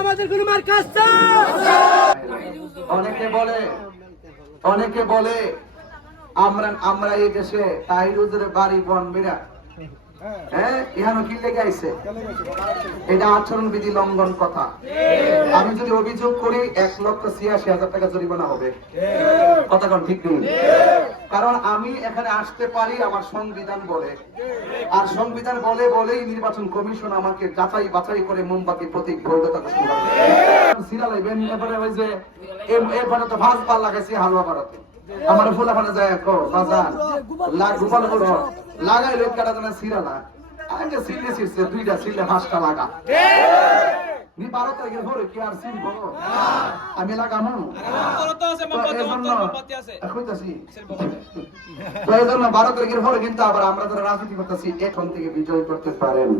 আমাদের কোনো মার্কা আছে? অনেকে বলে আমরা এই দেশে তাহিরুজের বাড়ি বনবিরা, হ্যাঁ, ইহানো কি লেগে আইছে? এটা আচরণ বিধি লঙ্ঘন কথা। আমি যদি অভিযোগ করি 1,86,000 টাকা জরিমানা হবে। কথা কোন ঠিক নেই? কারণ আমি এখানে আসতে পারি আমার সংবিধান বলে, আর সংবিধান বলেই নির্বাচন কমিশন আমাকে যাচাই বাছাই করে মোমবাতি প্রতীক বৈধতা ঘোষণা করে। সিরালাইবেন এবারে ওই যে এবারে তো ভাজ পাল লাগাইছি হালুয়া বাড়াতে আমার ফুলা ফানা যায় বাজার গোপাল বড় লাগাই লোক কাটা জানা সিরালা আগে সিলে সিরছে 2টা সিলে 5টা লাগা নি 12 তারিখের পরে কি আর সিল বড় আমি লাগামু তো আছে মোমবাতি আছে কইতাছি তো এইজন্য 12 তারিখের পরে কিন্তু আবার আমরা যারা রাজনীতি করতেছি এখন থেকে বিজয় করতে পারেন।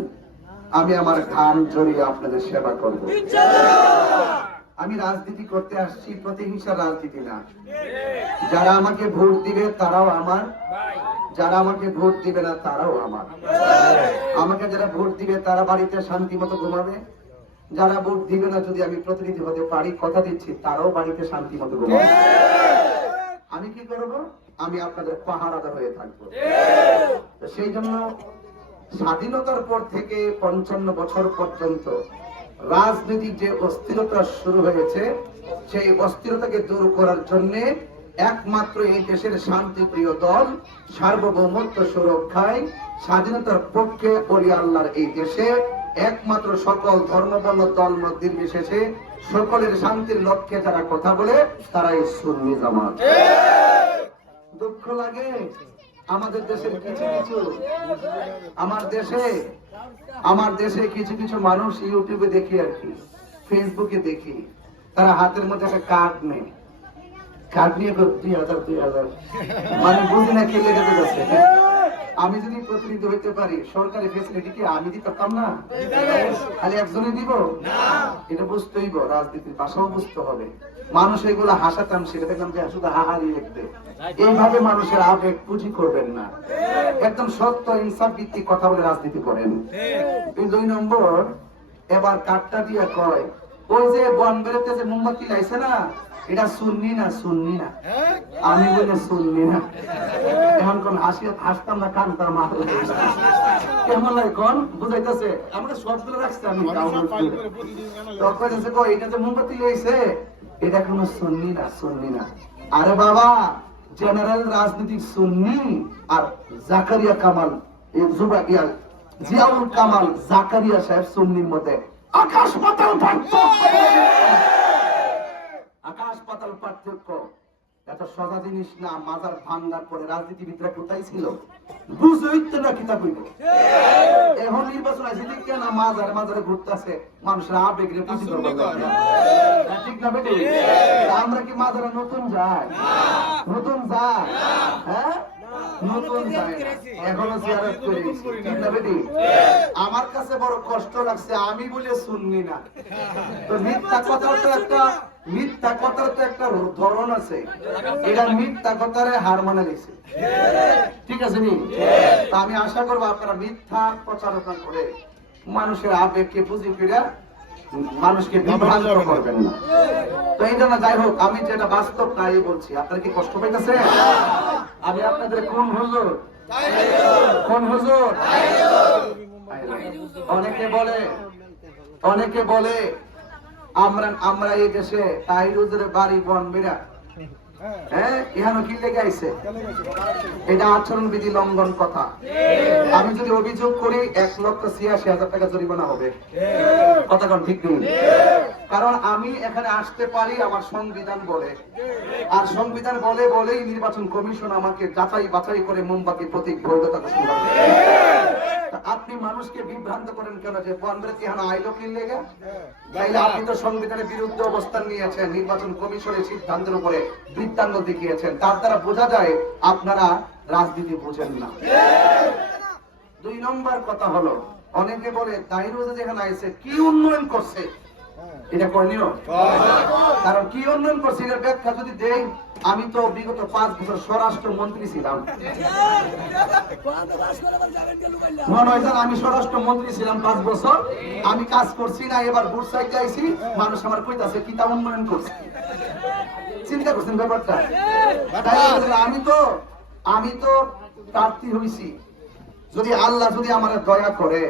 আমি আমার ঘাম ঝরিয়ে আপনাদের সেবা করব ইনশাআল্লাহ। আমি রাজনীতি করতে আসছি প্রতিহিংসার রাজনীতি না। যারা আমাকে ভোট দিবে তারাও আমার, যারা আমাকে ভোট দিবে না তারাও আমার। আমাকে যারা ভোট দিবে তারা বাড়িতে শান্তি মতো ঘুমাবে, যারা ভোট দিবে না যদি আমি প্রতিনিধি হতে পারি কথা দিচ্ছি তারাও বাড়িতে শান্তি মতো ঘুমাবে। আমি কি করব? আমি আপনাদের পাহারাদার হয়ে থাকবো। সেই জন্য স্বাধীনতার পর থেকে 55 বছর পর্যন্ত রাজনৈতিক যে অস্থিরতা শুরু হয়েছে সেই অস্থিরতাকে দূর করার জন্য একমাত্র এই দেশের শান্তিপ্রিয় দল সার্বভৌমত্ব সুরক্ষায় স্বাধীনতার পক্ষে ওলি আল্লাহর এই দেশে একমাত্র সকল ধর্মবর্ণ দল মত নির্বিশেষে সকলের শান্তির লক্ষ্যে যারা কথা বলে তারাই সুন্নি জামাত। দুঃখ লাগে আমাদের দেশের কিছু আমার দেশে কিছু মানুষ ইউটিউবে দেখি আর কি ফেসবুকে দেখি তারা হাতের মধ্যে একটা কার্ড নেয়, কার্ড নিয়ে 2000 মানে বুঝি না খেলে যেতে যাচ্ছে। আমি যদি প্রতিনিধি হইতে পারি সরকারি ফেসিলিটি কি আমি দিতাম না? খালি একজনই দিব না? এটা বুঝতেই রাজনীতির ভাষাও বুঝতে হবে। মানুষ এগুলো হাসাতাম সেটা দেখলাম যে শুধু হাহারি লিখবে। এইভাবে মানুষের আবেগ পুঁজি করবেন না, একদম সত্য ইনসাফ ভিত্তিক কথা বলে রাজনীতি করেন। 2 নম্বর এবার কাটটা দিয়ে কয় ওই যে বনবেড়েতে যে মোমবাতি লাইছে না এটা সুন্নি না আমি বলে সুন্নি না। এখন কোন হাসতাম না কানতাম মা কেমন লাগে কোন বুঝাইতেছে আমরা সবগুলো রাখছি আমি তখন এটা যে মোমবাতি লাইছে এটা কোন সুন্নি না। আরে বাবা জেনারেল রাজনীতিক সুন্নি আর জাকারিয়া কামাল জিয়াউল কামাল জাকারিয়া সাহেব সুন্নির মধ্যে আকাশ পাতাল পার্থক্য। এত সদা জিনিস না। মাজার ভাঙ্গার পরে রাজনীতিবিদরা কোথায় ছিল বুঝইতে না কিতা কইব। এখন নির্বাচন আছে ঠিক না মাজারে ঘুরতেছে মানুষের আবেগরে পুঁজি করবে ঠিক না বেটি? আমরা কি মাজারে নতুন যাই হ্যাঁ নতুন যায় এখনো জিয়ারত করি ঠিক না বেটি? আমার কাছে বড় কষ্ট লাগছে আমি বলে শুননি না। তো মিথ্যা কথার তো একটা ধরন আছে। এটা মিথ্যা কথারে হার মানে দিছে ঠিক আছে নি? আমি আশা করবো আপনারা মিথ্যা প্রচারণা করে মানুষের আবেগকে পুঁজি করে মানুষকে বিভ্রান্ত করবেন না। তো এই জন্য যাই হোক আমি যেটা বাস্তব তাই বলছি। আপনারা কি কষ্ট পাইতেছে? আমি আপনাদের কোন হুজুর অনেকে বলে আমরা এই দেশে তাহিরুজের বাড়ি বনবিরা, হ্যাঁ, ইহানো কি লেগে আইছে? এটা আচরণ বিধি লঙ্ঘন কথা। আমি যদি অভিযোগ করি 1,86,000 টাকা জরিমানা হবে। কথা কোন ঠিক নেই? কারণ আমি এখানে আসতে পারি আমার সংবিধান বলে, আর সংবিধান বলেই নির্বাচন কমিশন আমাকে যাচাই বাছাই করে মোমবাতি প্রতীক বৈধতা ঘোষণা করে। আপনি মানুষকে বিভ্রান্ত করেন কেন যে বনবেড়ে ইহানো আইলো কি লেগে? তাইলে আপনি তো সংবিধানের বিরুদ্ধে অবস্থান নিয়েছেন, নির্বাচন কমিশনের সিদ্ধান্তের উপরে বৃত্তান্ত দেখিয়েছেন। তার দ্বারা বোঝা যায় আপনারা রাজনীতি বোঝেন না। 2 নম্বর কথা হলো অনেকে বলে তাহিরুজে যেখানে আইছে কি উন্নয়ন করছে এটা করণীয়। কারণ কি উন্নয়ন করছে এর ব্যাখ্যা যদি দেই, আমি তো বিগত 5 বছর স্বরাষ্ট্র মন্ত্রী ছিলাম। মনে হয় আমি স্বরাষ্ট্র মন্ত্রী ছিলাম 5 বছর, আমি কাজ করছি না, এবার বুট সাইডে আইছি, মানুষ আমার কইতাছে কি তা উন্নয়ন করছে। চিন্তা করছেন ব্যাপারটা? আমি তো প্রার্থী হইছি, যদি আল্লাহ যদি আমার দয়া করে,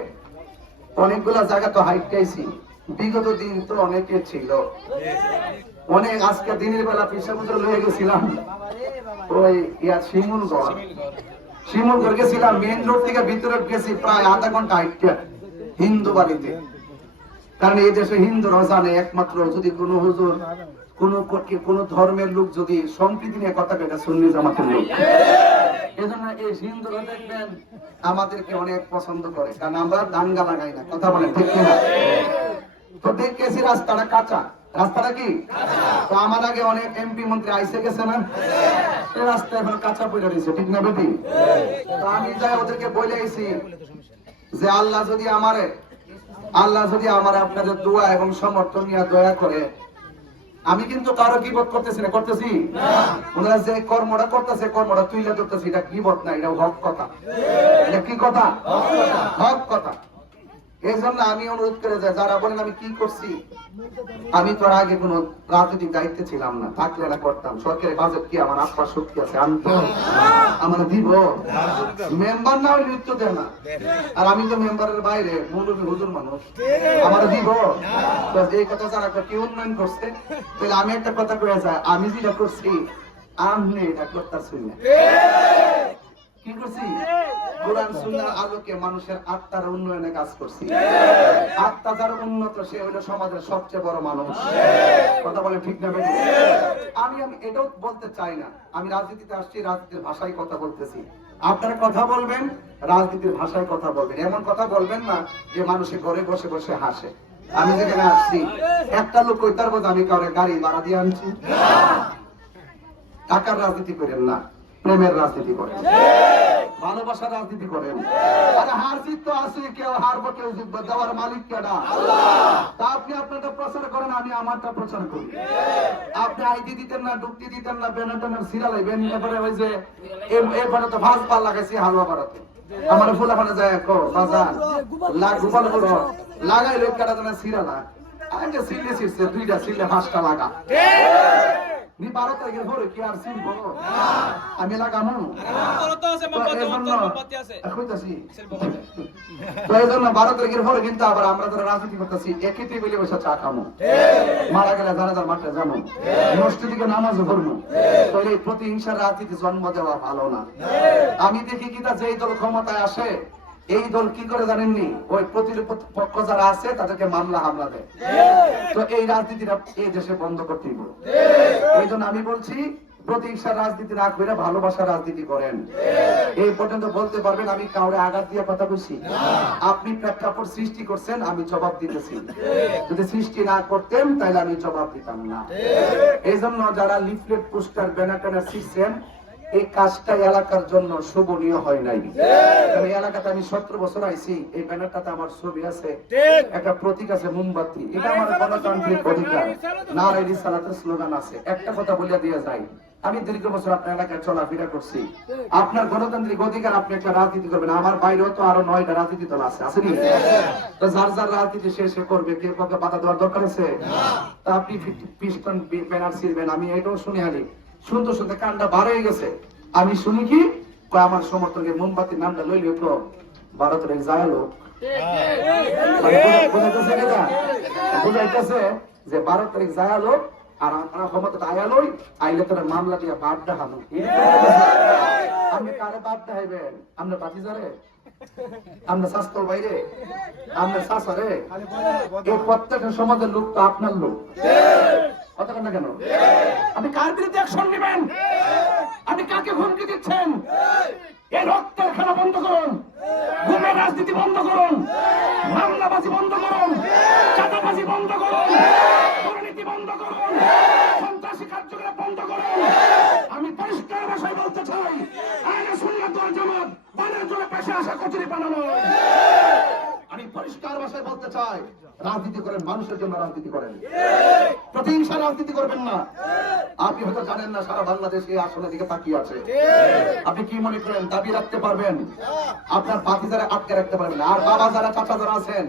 অনেকগুলা জায়গা তো হাইটাইছি, বিগত দিন তো অনেকে ছিল, অনেক আজকে দিনের বেলা পেশাপত্র লয়ে গেছিলাম ওই শিমুলগড় গেছিলাম, মেইন রোড থেকে ভিতরে গেছি প্রায় আধা ঘন্টা হাইটা হিন্দু বাড়িতে। কারণ এই দেশে হিন্দুরা জানে একমাত্র যদি কোন হুজুর কোন ধর্মের লোক যদি সম্প্রীতি নিয়ে কথা কয়, সুন্নি জামাতের লোক। এজন্য এই হিন্দুরা দেখবেন আমাদেরকে অনেক পছন্দ করে, কারণ আমরা দাঙ্গা লাগাই না, কথা বলেন ঠিক কিনা? তো দেখেছি রাস্তাটা কাঁচা, রাস্তাটা কি তো আমার আগে অনেক এমপি মন্ত্রী আইসে গেছে না, এই রাস্তা এখন কাঁচা পড়ে রয়েছে, ঠিক না বেটি? তো আমি যাই ওদেরকে বলে আইছি যে আল্লাহ যদি আমার আপনাদের দোয়া এবং সমর্থন নিয়ে দয়া করে, আমি কিন্তু কারো গীবত করতেছি না, করতেছি ওনারা যে কর্মটা করতেছে, কর্মটা তুইলে ধরতেছি, এটা গীবত না, এটা হক কথা। এটা কি কথা? হক কথা। এই জন্য আমি অনুরোধ করে যাই, যারা বলেন আমি কি করছি, আমি তো আগে কোন রাজনৈতিক দায়িত্বে ছিলাম না, থাকলে না করতাম। সরকারি বাজেট কি আমার আত্মার শক্তি আছে, আমি তো আমার দিব মেম্বার না হলে উত্তর দেয় না, আর আমি তো মেম্বারের বাইরে মৌলবী হুজুর মানুষ, আমার দিব। এই কথা যারা কি উন্নয়ন করছে, তাহলে আমি একটা কথা কয়ে যাই, আমি যেটা করছি আপনি এটা করতেছি না। কি করছি? কোরআন সুন্নাহর আলোকে মানুষের আত্মার উন্নয়নে কাজ করছি। আত্মা যার উন্নত, সে হলো সমাজের সবচেয়ে বড় মানুষ। কথা বলে ঠিক না বেশি? আমি এটাও বলতে চাই না আমি রাজনীতিতে আসছি, রাজনীতির ভাষায় কথা বলতেছি। আপনারা কথা বলবেন, রাজনীতির ভাষায় কথা বলবেন, এমন কথা বলবেন না যে মানুষের ঘরে বসে বসে হাসে। আমি যেখানে আসছি, একটা লোক কইতার বোধ আমি কাউরে গাড়ি ভাড়া দিয়ে আনছি। টাকার রাজনীতি করেন না, প্রেমের রাজনীতি করেন, ভালোবাসার রাজনীতি করেন। আর হার জিত তো আছে, কেউ হারবো কেউ জিতবো, দেওয়ার মালিক কেডা? তা আপনি আপনারটা প্রচার করেন, আমি আমারটা প্রচার করি। আপনি আইডি দিতেন না, ডুক্তি দিতেন না, ব্যানার ট্যানার সিরালাইবেন, এরপরে ওই যে এরপরে তো ভাজ পাল লাগাইছি হালুয়া বাড়াতে, আমার ফুলাফানে যায় বাজার গোপাল গুলো লাগাই লোক কাটা দেনা সিরালা, আগে সিলে ছিটছে, 2টা সিলে 5টা লাগা। নি 12 তারিখের পরে কি আর সিল বলো আমি লাগামু? তো এই জন্য 12 তারিখের পরে কিন্তু আবার আমরা যারা রাজনীতি করতেছি একই টেবিলে বসে চা খামো, মারা গেলে জানাজার মাঠে যাবো, মসজিদে নামাজও পড়বো। তো এই প্রতিহিংসার রাজনীতি জন্ম দেওয়া ভালো না। আমি দেখি কি যেই দল ক্ষমতায় আসে, এই দল কি করে জানেননি, ওই প্রতিপক্ষ যারা আছে তাদেরকে মামলা হামলা দেয়। তো এই রাজনীতিটা এই দেশে বন্ধ করতে হবে। এই জন্য আমি বলছি, প্রতিহিংসার রাজনীতি না করে ভালোবাসার রাজনীতি করেন। এই পর্যন্ত বলতে পারবেন আমি কাউরে আঘাত দিয়ে কথা বলছি? আপনি প্রেক্ষাপট সৃষ্টি করছেন, আমি জবাব দিতেছি। যদি সৃষ্টি না করতেন তাহলে আমি জবাব দিতাম না। এই জন্য যারা লিফলেট, পোস্টার, ব্যানার ট্যানার ছিঁড়ছেন, এই কাজটা এলাকার জন্য শোভনীয় হয় নাই। এই এলাকাতে আমি 17 বছর আইছি, এই ব্যানারটাতে আমার ছবি আছে, একটা প্রতীক আছে মোমবাতি, এটা আমার গণতান্ত্রিক অধিকার, নারায়ে রিসালাতের স্লোগান আছে। একটা কথা বলে দিয়ে যাই, আমি দীর্ঘ বছর আপনার এলাকায় চলাফেরা করছি, আপনার গণতান্ত্রিক অধিকার, আপনি একটা রাজনীতি করবেন, আমার বাইরেও তো আরো 9টা রাজনীতি দল আছে, আসেনি? তো যার যার রাজনীতি সে করবে, কে কাউকে বাধা দেওয়ার দরকার আছে? তা আপনি পিস্টন ব্যানার ছিড়বেন, আমি এটাও শুনে আনি, শুনতে শুনতে কানটা বার হয়ে গেছে। আমি শুনি কি আমার সমর্থকে মোমবাতির নামটা লইলে তো ভারতের এক যায় লোক বুঝাইতেছে যে 12 তারিখ যায় লোক, আর আপনার ক্ষমতা আয়ালই আইলে তোরা মামলা দিয়ে বাদ দেখানো। আপনি কারে বাদ দেখাইবেন? আমরা বাতিজারে, আমরা শাস্ত্র বাইরে, আমরা শাসারে, এই প্রত্যেকটা সমাজের লোক তো আপনার লোক। কথা না কেন? আপনি কার বিরুদ্ধে অ্যাকশন নেবেন? আপনি কাকে হুমকি দিচ্ছেন? এই রক্তের খেলা বন্ধ করুন, গুমের রাজনীতি বন্ধ করুন, মামলাবাজি বন্ধ করুন, চাঁদাবাজি বন্ধ করুন, দুর্নীতি বন্ধ করুন, সন্ত্রাসী কার্যকলাপ বন্ধ করুন। আমি পরিষ্কার ভাষায় বলতে চাই, আহলে সুন্নাত ওয়াল জামাত বানের জন্য পেশে আসা কচুরি বানানো। আমি পরিষ্কার ভাষায় বলতে চাই, রাজনীতি করেন মানুষের জন্য, রাজনীতি করেন, প্রতিহিংসা রাজনীতি করবেন না। আপনি হয়তো জানেন না সারা বাংলাদেশ এই আসনের দিকে তাকিয়ে আছে। আপনি কি মনে করেন দাবি রাখতে পারবেন? আপনার ভাতিজারা আটকে রাখতে পারবেন না। আর বাবা যারা, চাচা যারা আছেন,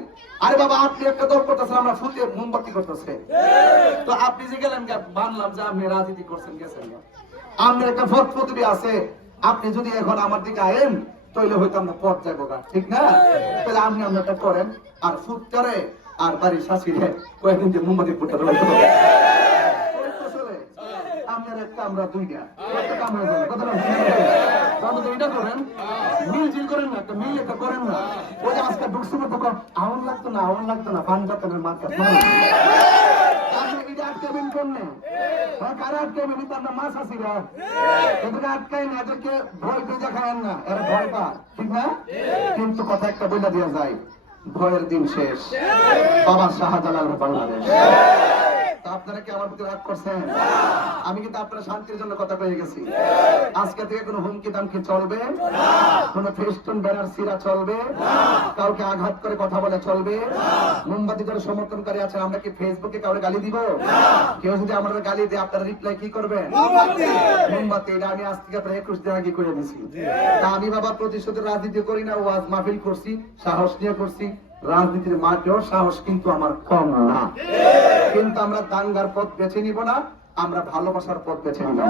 আরে বাবা আপনি একটা দল করতেছেন, আমরা ফুটে মোমবাতি করতেছে, তো আপনি যে গেলেন মানলাম যে আপনি রাজনীতি করছেন, গেছেন, আপনার একটা ভোট পদবি আছে, আপনি যদি এখন আমার দিকে আয়েন তাহলে হয়তো আমরা পথ যাবো গা, ঠিক না? তাহলে আপনি একটা করেন আর ফুট করে আর বাড়ির শাশুড়ি কয়েকদিন যে মোমবাতি ফুটতে আপনার একটা আমরা দুইটা কাম হয়ে যাবে, কথা এটা করেন, মিল করেন না, একটা মিল একটা করেন না। ওই যে আজকে ঢুকছে মতো আউন লাগতো না, আউন লাগতো না, পান যাতো না, মাছ যাতো না, এটা আটকাবেন কেমনে? কারা আটকাবেন? তার মাছ আসিরা এদেরকে আটকায় না, এদেরকে ভয় ভেজা খায়েন না, এরা ভয় পা, ঠিক না? কিন্তু কথা একটা বলে দেওয়া যায়, ভয়ের দিন শেষ, বাবা শাহজালাল বাংলাদেশ। আপনারা কি আমার প্রতি রাগ করছেন? আমি কিন্তু আপনারা শান্তির জন্য কথা পেয়ে গেছি। আজকে থেকে কোনো হুমকি দামকি চলবে, কোনো ফেস্টুন ব্যানার সিরা চলবে, কাউকে আঘাত করে কথা বলে চলবে। মোমবাতি যারা সমর্থনকারী আছেন, আমরা কি ফেসবুকে কাউকে গালি দিব? কেউ যদি আমাদের গালি দেয় আপনারা রিপ্লাই কি করবেন? মোমবাতি। এটা আমি আজ থেকে প্রায় 21 দিন আগে করে দিছি। তা আমি বাবা প্রতিশোধের রাজনীতি করি না, ওয়াজ মাহফিল করছি, সাহস নিয়ে করছি, রাজনীতির মাঠেও সাহস কিন্তু আমার কম না। কিন্তু আমরা দাঙ্গার পথ বেছে নিব না, আমরা ভালোবাসার পথ বেছে নিলাম।